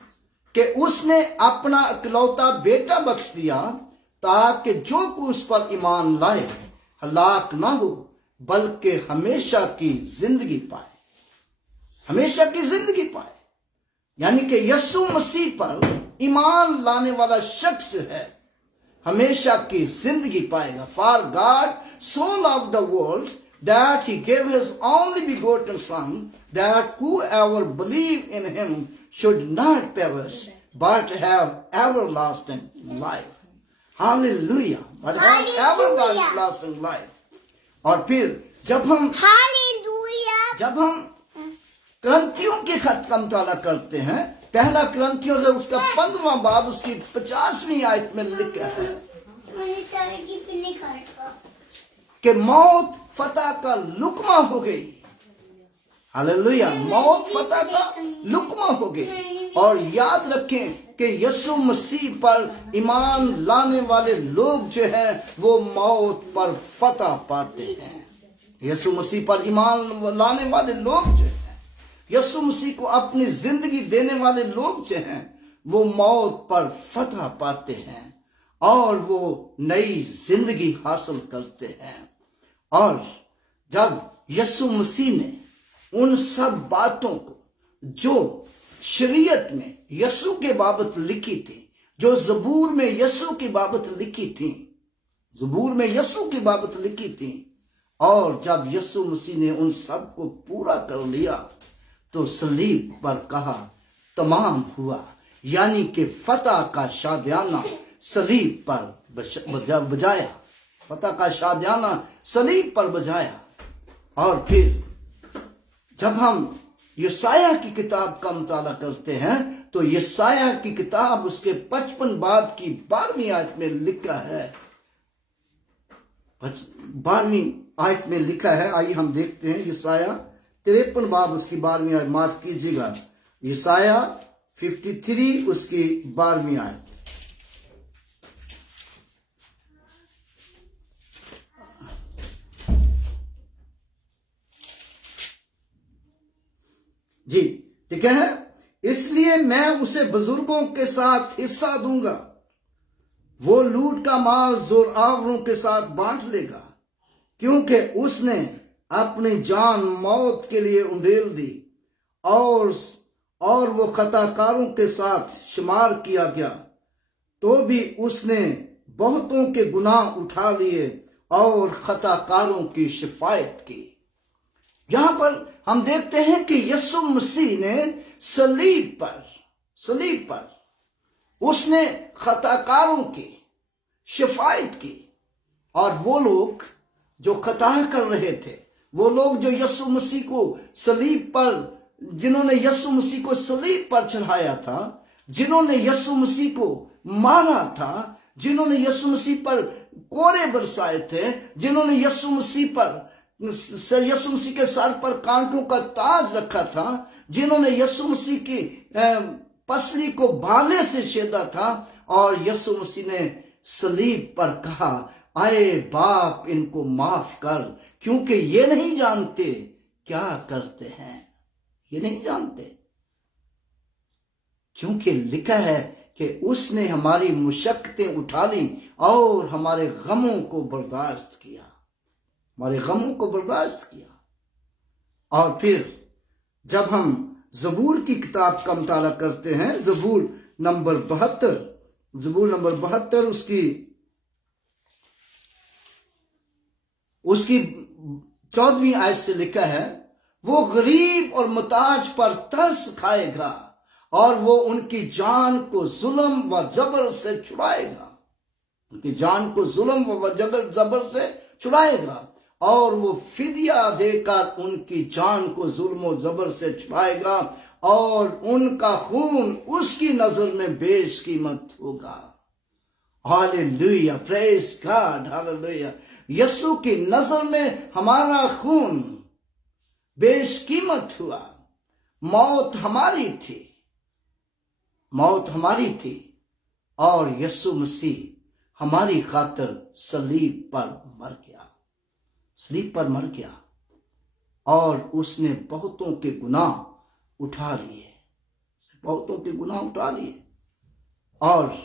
कि उसने अपना इकलौता बेटा बख्श दिया ताकि जो कोई उस पर ईमान लाए हलाक ना हो बल्कि हमेशा की जिंदगी पाए, हमेशा की जिंदगी पाए। यानी कि यीशु मसीह पर ईमान लाने वाला शख्स है हमेशा की जिंदगी पाएगा। For God so loved the world that he gave his only begotten Son, that whoever believe in him should not perish, but have everlasting life. Hallelujah. But have Hallelujah. everlasting life. और फिर जब हम Hallelujah. क्रंथियों के खत का मुताला करते हैं, पहला क्रंथियों से उसका 15वां बाब उसकी 50वीं आयत में लिखा है मैंने चाय की पीने खाया। कि मौत फतह का लुकमा हो गई। हालेलुया, मौत फतह का लुकमा हो गई। और याद रखें कि यीशु मसीह पर ईमान लाने वाले लोग जो हैं वो मौत पर फतह पाते हैं। यीशु मसीह पर ईमान लाने वाले लोग जो हैं, यीशु मसीह को अपनी जिंदगी देने वाले लोग जो हैं वो मौत पर फतह पाते हैं और वो नई जिंदगी हासिल करते हैं। और जब यीशु मसीह ने उन सब बातों को जो शरीयत में यीशु के बाबत लिखी थी, जो ज़बूर में यीशु की बाबत लिखी थी, ज़बूर में यीशु की बाबत लिखी थी, और जब यीशु मसीह ने उन सब को पूरा कर लिया तो सलीब पर कहा तमाम हुआ, यानी कि फतह का शादियाना सलीब पर बजाया, फतह का शादियाना सलीब पर बजाया। और फिर जब हम यशायाह की किताब का मुताला करते हैं तो यशायाह की किताब उसके 55 बाब की 12वीं आयत में लिखा है, 12वीं आयत में लिखा है। आइए हम देखते हैं यशायाह 53 बाब उसकी 12वीं आयत, माफ कीजिएगा, यशायाह 53 उसकी 12वीं आयत। जी ठीक है, इसलिए मैं उसे बुजुर्गों के साथ हिस्सा दूंगा, वो लूट का माल जोरावरों के साथ बांट लेगा, क्योंकि उसने अपनी जान मौत के लिए उंडेल दी और वो खताकारों के साथ शुमार किया गया, तो भी उसने बहुतों के गुनाह उठा लिए और खताकारों की शिफायत की। यहां पर हम देखते हैं कि यीशु मसीह ने सलीब पर उसने खताकारों की शिफायत की, और वो लोग जो खता कर रहे थे, वो लोग जो यीशु मसीह को सलीब पर, जिन्होंने यीशु मसीह को सलीब पर चढ़ाया था, जिन्होंने यीशु मसीह को मारा था, जिन्होंने यीशु मसीह पर कोड़े बरसाए थे, जिन्होंने यीशु मसीह के सर पर कांटों का ताज रखा था, जिन्होंने यीशु मसीह की पसली को भाले से छेदा था, और यीशु मसीह ने सलीब पर कहा, आए बाप इनको माफ कर, क्योंकि ये नहीं जानते क्या करते हैं, ये नहीं जानते। क्योंकि लिखा है कि उसने हमारी मुशक्कतें उठा ली और हमारे गमों को बर्दाश्त किया, हमारे गमों को बर्दाश्त किया। और फिर जब हम ज़बूर की किताब का मुताला करते हैं, ज़बूर नंबर 72 उसकी 14वीं आयत से लिखा है, वो गरीब और मुताज पर तरस खाएगा और वो उनकी जान को जुल्म व जबर से छुड़ाएगा, उनकी जान को जुल्म व जबर से छुड़ाएगा, और वो फिदिया देकर उनकी जान को जुल्म व जबर से छुड़ाएगा, और उनका खून उसकी नजर में बेशकीमत होगा। Hallelujah, praise God, hallelujah. Yeshu की नजर में हमारा खून बेशकीमत हुआ। मौत हमारी थी और यीशु मसीह हमारी खातिर सलीब पर मर गया, और उसने बहुतों के गुनाह उठा लिए, और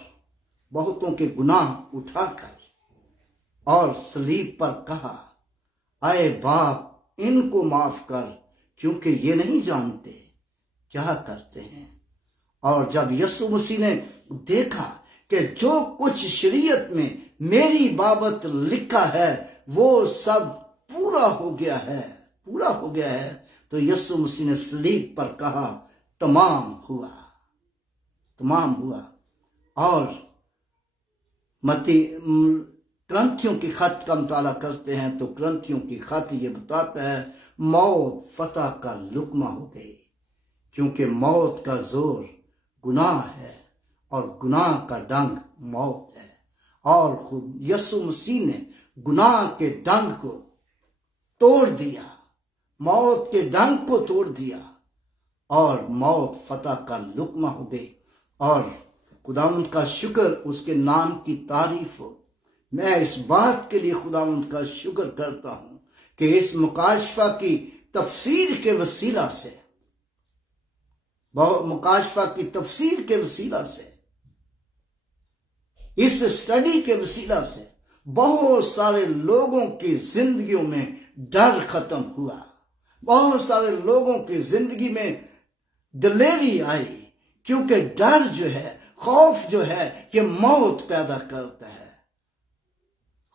बहुतों के गुनाह उठाकर और सलीब पर कहा, आए बाप इनको माफ कर, क्योंकि ये नहीं जानते क्या करते हैं। और जब यीशु मसीह ने देखा कि जो कुछ शरीयत में मेरी बाबत लिखा है वो सब पूरा हो गया है, पूरा हो गया है, तो यीशु मसीह ने सलीब पर कहा तमाम हुआ, तमाम हुआ। और मती ग्रंथियों की खत का मुताला करते हैं तो ग्रंथियों की खत ये बताता है मौत फतह का लुकमा हो गई, क्योंकि मौत का जोर गुनाह है और गुनाह का डंग मौत है। और खुद यीशु मसीह ने गुनाह के डंग को तोड़ दिया, मौत के डंग को तोड़ दिया और मौत फतह का लुकमा हो गई। और खुदावंद का शुक्र, उसके नाम की तारीफ हो। मैं इस बात के लिए खुदावंद का शुक्र करता हूं कि इस मुकाशफा की तफसीर के वसीला से, मुकाशफा की तफसीर के वसीला से, इस स्टडी के वसीला से बहुत सारे लोगों की जिंदगियों में डर खत्म हुआ, बहुत सारे लोगों की जिंदगी में दिलेरी आई, क्योंकि डर जो है, खौफ जो है, ये मौत पैदा करता है।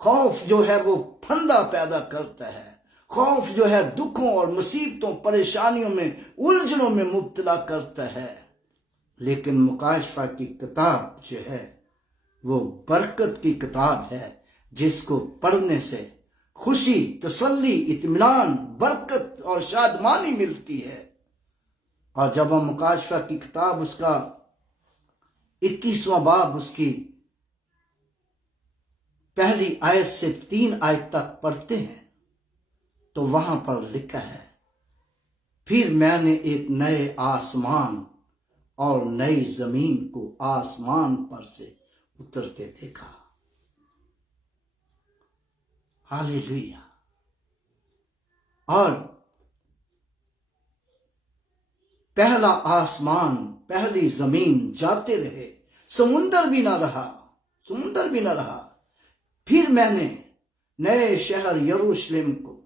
खौफ जो है वो फंदा पैदा करता है। खौफ जो है दुखों और मुसीबतों, परेशानियों में, उलझनों में मुब्तला करता है। लेकिन मुकाशफा की किताब जो है वो बरकत की किताब है, जिसको पढ़ने से खुशी, तसल्ली, इत्मीनान, बरकत और शादमानी मिलती है। और जब हम मुकाशफा की किताब उसका 21वां बाब उसकी पहली आयत से 3 आयत तक पढ़ते हैं तो वहां पर लिखा है, फिर मैंने एक नए आसमान और नई जमीन को आसमान पर से उतरते देखा। हालेलुया। और पहला आसमान, पहली जमीन जाते रहे, समुंदर भी ना रहा, समुंदर भी ना रहा। फिर मैंने नए शहर यरूशलेम को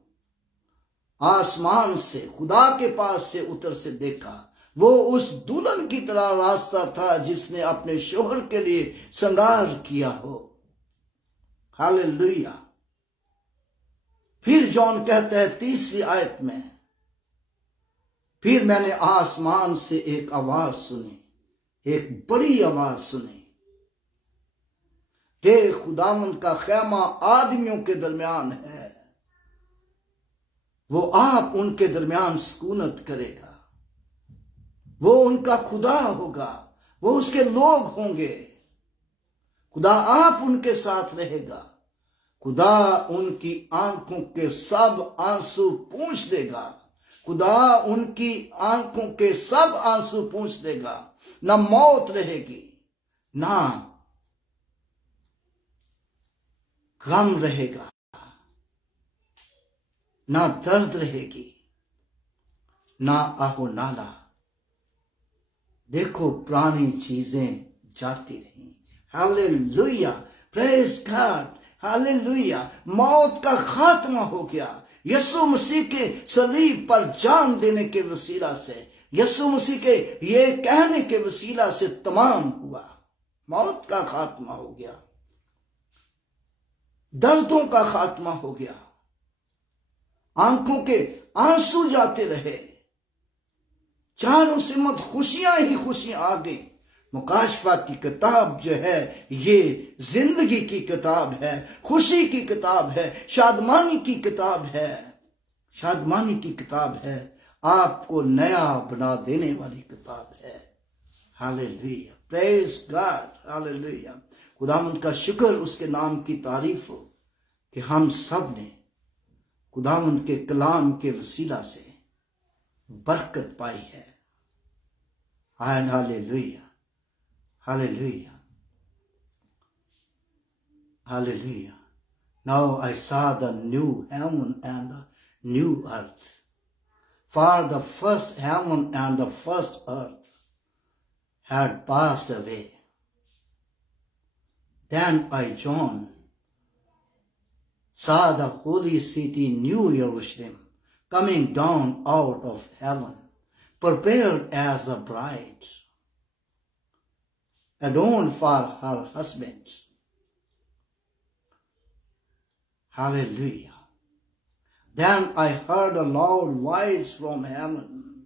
आसमान से, खुदा के पास से उतर से देखा। वो उस दुल्हन की तरह रास्ता था जिसने अपने शोहर के लिए श्रृंगार किया हो। हालेलुया। फिर जॉन कहता है 3री आयत में, फिर मैंने आसमान से एक आवाज सुनी, एक बड़ी आवाज सुनी कि खुदावंद का खैमा आदमियों के दरमियान है, वो आप उनके दरमियान सुकूनत करेगा, वो उनका खुदा होगा, वो उसके लोग होंगे, खुदा आप उनके साथ रहेगा, खुदा उनकी आंखों के सब आंसू पोंछ देगा, खुदा उनकी आंखों के सब आंसू पोंछ देगा। ना मौत रहेगी, ना गम रहेगा, ना दर्द रहेगी, ना आहो नाला। देखो पुरानी चीजें जाती रही। Hallelujah, praise God, hallelujah. मौत का खात्मा हो गया यीशु मसीह के सलीब पर जान देने के वसीला से, यीशु मसीह के ये कहने के वसीला से तमाम हुआ। मौत का खात्मा हो गया, दर्दों का खात्मा हो गया, आंखों के आंसू जाते रहे, चारों सिमत खुशियां ही खुशियां आ गई। मुकाशफा की किताब जो है ये जिंदगी की किताब है, खुशी की किताब है, शादमानी की किताब है, शादमानी की किताब है, आपको नया बना देने वाली किताब है। Hallelujah, praise God, hallelujah. खुदावंद का शुक्र, उसके नाम की तारीफ हो कि हम सब ने खुदावंद के कलाम के वसीला से बरकत पाई है। Hallelujah, hallelujah, hallelujah. Now I saw the new heaven and the new earth. For the first heaven and the first earth had passed away. Then I, John, saw the holy city, New Jerusalem, coming down out of heaven, prepared as a bride, adorned for her husband. Hallelujah. Then I heard a loud voice from heaven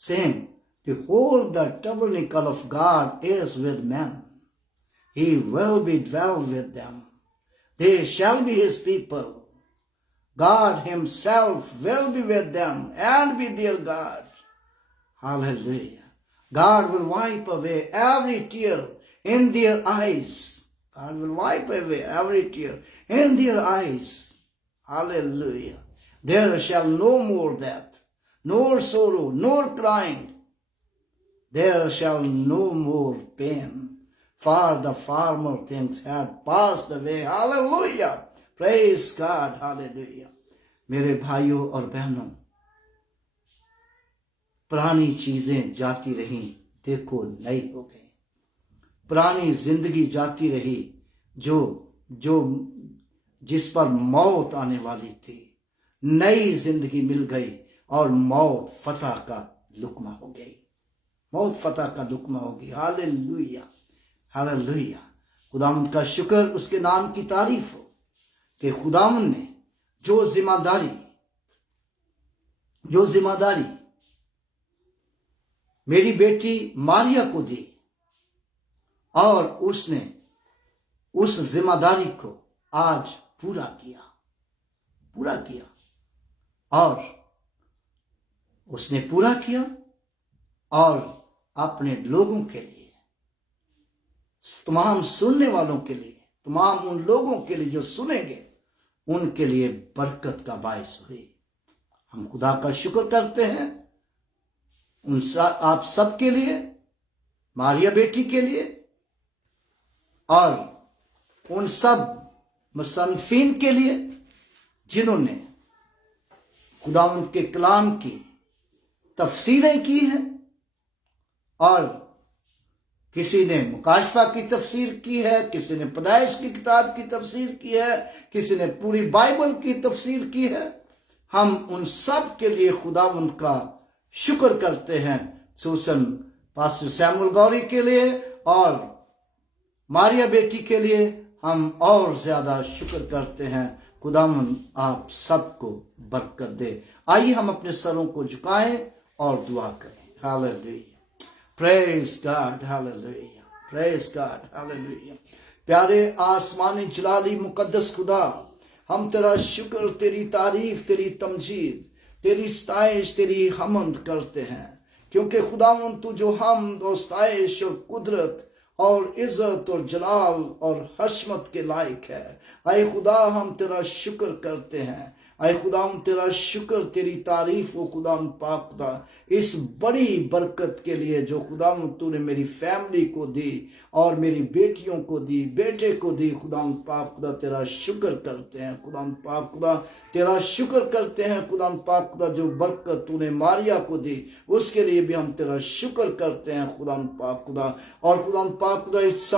saying, Behold, the tabernacle of God is with men. He will be dwelt with them. They shall be his people. God himself will be with them and be their God. Hallelujah. God will wipe away every tear in their eyes. God will wipe away every tear in their eyes. Hallelujah. There shall no more death, nor sorrow, nor crying. There shall no more pain, for the former things had passed away. Hallelujah. Praise God. Hallelujah. मेरे भाइयों और बहनों, पुरानी चीजें जाती रही, देखो नई हो गई। पुरानी जिंदगी जाती रही जो जिस पर मौत आने वाली थी, नई जिंदगी मिल गई और मौत फतह का लुकमा हो गई। मौत फतह का लुकमा हो गई। Hallelujah, hallelujah. खुदावंद का शुक्र, उसके नाम की तारीफ हो कि खुदावंद ने जो जिम्मेदारी मेरी बेटी मारिया को दी, और उसने उस जिम्मेदारी को आज पूरा किया और उसने पूरा किया और अपने लोगों के लिए, तमाम सुनने वालों के लिए, तमाम उन लोगों के लिए जो सुनेंगे, उनके लिए बरकत का बायस हुई। हम खुदा का शुक्र करते हैं आप सबके लिए, मारिया बेटी के लिए, और उन सब मुसन्निफीन के लिए जिन्होंने खुदावंद के कलाम की तफसीरें की हैं, और किसी ने मुकाशफा की तफसीर की है, किसी ने पैदाइश की किताब की तफसीर की है, किसी ने पूरी बाइबल की तफसीर की है। हम उन सब के लिए खुदावंद का शुक्र करते हैं। सूसन पास्टर सैमुअल गौरी के लिए और मारिया बेटी के लिए हम और ज्यादा शुक्र करते हैं। खुदावंद आप सबको बरकत दे। आइए हम अपने सरों को झुकाएं और दुआ करें। Hallelujah, praise God, hallelujah, praise God, hallelujah. प्यारे आसमानी जलाली मुकद्दस खुदा, हम तेरा शुक्र, तेरी तारीफ, तेरी तमजीद, तेरी सताइश, तेरी हमद करते हैं, क्योंकि खुदावंद तू जो हमद और सताइश और कुदरत और इज्जत और जलाल और हशमत के लायक है। आए खुदा, हम तेरा शुक्र करते हैं। आए खुदा, हम तेरा शुक्र, तेरी तारीफ हो खुदा पाक खुदा, इस बड़ी बरकत के लिए जो खुदा तूने मेरी फैमिली को दी और मेरी बेटियों को दी, बेटे को दी। खुदा पाक खुदा तेरा शुक्र करते हैं। खुदा पाक खुदा तेरा शुक्र करते हैं। खुदा पाक खुदा जो बरकत तूने मारिया को दी, उसके लिए भी हम तेरा शुक्र करते हैं। खुदा पाक खुदा, और खुदा पाक खुदा इस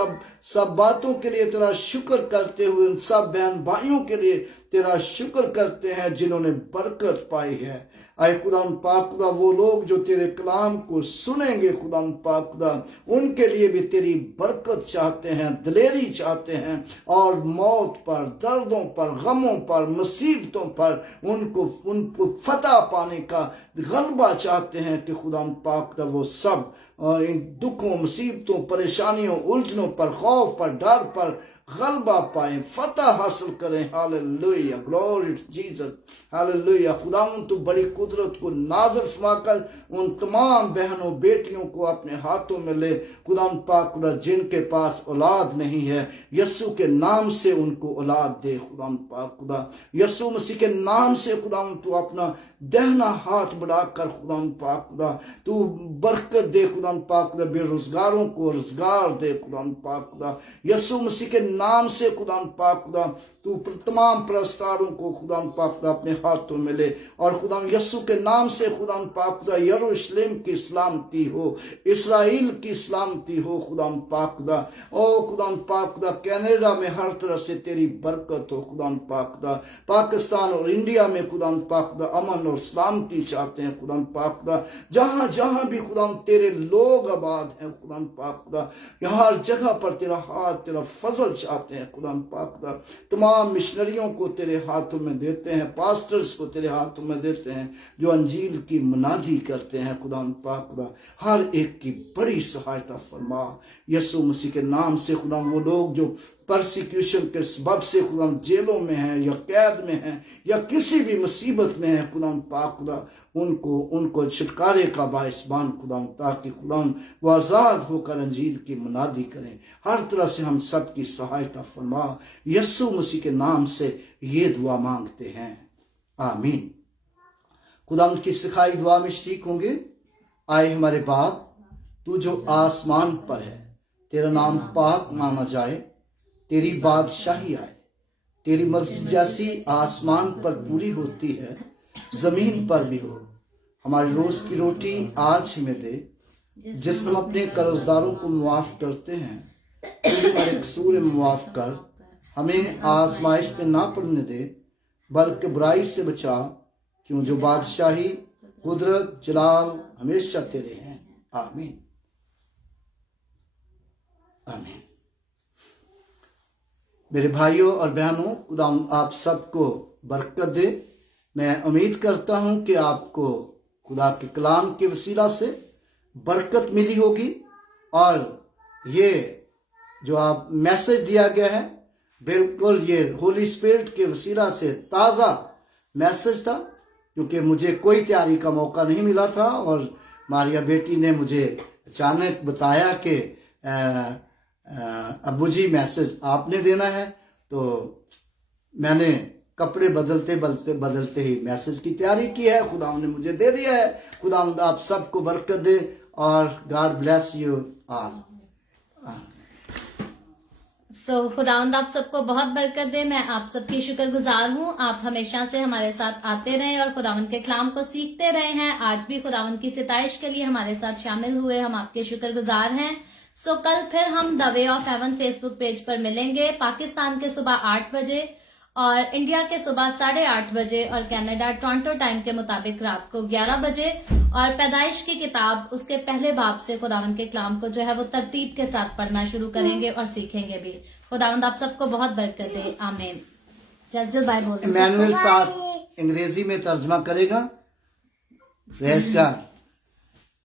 सब बातों के लिए तेरा शुक्र करते हुए उन सब बहन भाइयों के लिए तेरा शुक्र करते हैं जिन्होंने बरकत पाई है। आए खुदा पाक खुदा, वो लोग जो तेरे कलाम को सुनेंगे खुदा पाक खुदा, उनके लिए भी तेरी बरकत चाहते हैं, दिलेरी चाहते हैं, और मौत पर, दर्दों पर, गमों पर, मुसीबतों पर उनको फतह पाने का गलबा चाहते हैं कि खुदा पाक खुदा वो सब इन दुखों, मुसीबतों, परेशानियों, उलझनों पर, खौफ पर, डर पर गलबा पाए, फतह हासिल करें। Hallelujah, glory to Jesus, hallelujah. खुदावंद तू बड़ी कुदरत को नाज़र फरमाकर उन तमाम बहनों बेटियों को अपने हाथों में ले। खुदावंद पाक खुदा, जिनके पास औलाद नहीं है, यीशु के नाम से उनको औलाद दे। खुदावंद पाक खुदा, यीशु मसीह के नाम से खुदावंद तू अपना दहना हाथ बढ़ाकर खुदावंद पाक खुदा तू बरकत दे। खुदावंद पाक खुदा, बेरोजगारों को रोजगार दे। खुदावंद पाक खुदा, यीशु मसीह के नाम से खुदावंद पाक खुदा तू तमाम प्रस्तारों को खुदावंद पाक खुदा अपने हाथों में ले, और खुदावंद यीशु के नाम से खुदावंद पाक खुदा यरूशलेम की सलामती हो, इस्राएल की सलामती हो। खुदावंद पाक खुदा, ओ खुदावंद पाक खुदा, कनाडा में हर तरह से तेरी बरकत हो। खुदावंद पाक खुदा, पाकिस्तान और इंडिया में खुदावंद पाक खुदा अमन और सलामती चाहते हैं। खुदावंद पाक खुदा, जहां जहां भी खुदावंद तेरे लोग आबाद हैं, खुदावंद पाक खुदा, हर जगह पर तेरा हाथ, तेरा फजल चाहते हैं खुदा पाक खुदा। तमाम मिशनरियों को तेरे हाथों में देते हैं, पास्टर्स को तेरे हाथों में देते हैं जो अंजील की मुनादी करते हैं खुदा पाक खुदा। हर एक की बड़ी सहायता फरमा यीशु मसीह के नाम से खुदा। वो लोग जो परसिक्यूशन के सबब से खुदा जेलों में हैं या कैद में हैं या किसी भी मुसीबत में है खुदा पाक खुदा, उनको छुटकारे का बाइस बान खुदा, ताकि खुदा वो आज़ाद होकर अंजील की मुनादी करें। हर तरह से हम सब की सहायता फरमा यीशु मसीह के नाम से ये दुआ मांगते हैं, आमीन। खुदा की सिखाई दुआ में शरीक होंगे। आए हमारे बाप, तू जो आसमान पर है, तेरा नाम पाक माना जाए, तेरी बादशाही आए, तेरी मर्जी जैसी आसमान पर पूरी होती है जमीन पर भी हो। हमारी रोज की रोटी आज हमें दे, जिस हम अपने कर्जदारों को मुआफ करते हैं, तू हमारे कसूर मुआफ कर। हमें आजमाइश में ना पड़ने दे, बल्कि बुराई से बचा, क्यों जो बादशाही कुदरत जलाल हमेशा तेरे हैं, आमीन आमीन। मेरे भाइयों और बहनों, खुदा आप सबको बरकत दे। मैं उम्मीद करता हूं कि आपको खुदा के कलाम के वसीला से बरकत मिली होगी, और ये जो आप मैसेज दिया गया है बिल्कुल ये होली स्पिरिट के वसीला से ताज़ा मैसेज था, क्योंकि मुझे कोई तैयारी का मौका नहीं मिला था और मारिया बेटी ने मुझे अचानक बताया कि अब्बू जी मैसेज आपने देना है। तो मैंने कपड़े बदलते ही मैसेज की तैयारी की है। खुदा ने मुझे दे दिया है। खुदा आप सबको बरकत दे और गॉड ब्लेस यू ऑल। खुदावंद आप सबको बहुत बरकत दे। मैं आप सबकी शुक्रगुजार हूँ। आप हमेशा से हमारे साथ आते रहे और खुदावंद के कलाम को सीखते रहे हैं। आज भी खुदावंद की सिताइश के लिए हमारे साथ शामिल हुए, हम आपके शुक्रगुजार हैं। कल फिर हम the way of haven Facebook page पर मिलेंगे, पाकिस्तान के सुबह 8 बजे और इंडिया के सुबह 8:30 बजे और कनाडा टोरंटो टाइम के मुताबिक रात को 11 बजे। और पैदाइश की किताब उसके पहले बाब से खुदावंद के कलाम को जो है वो तरतीब के साथ पढ़ना शुरू करेंगे और सीखेंगे भी। खुदावंद आप सबको बहुत बरकत दे, आमीन। जज़िल भाई बोल इमैनुअल साहब अंग्रेजी में तर्जमा करेगा। Praise God.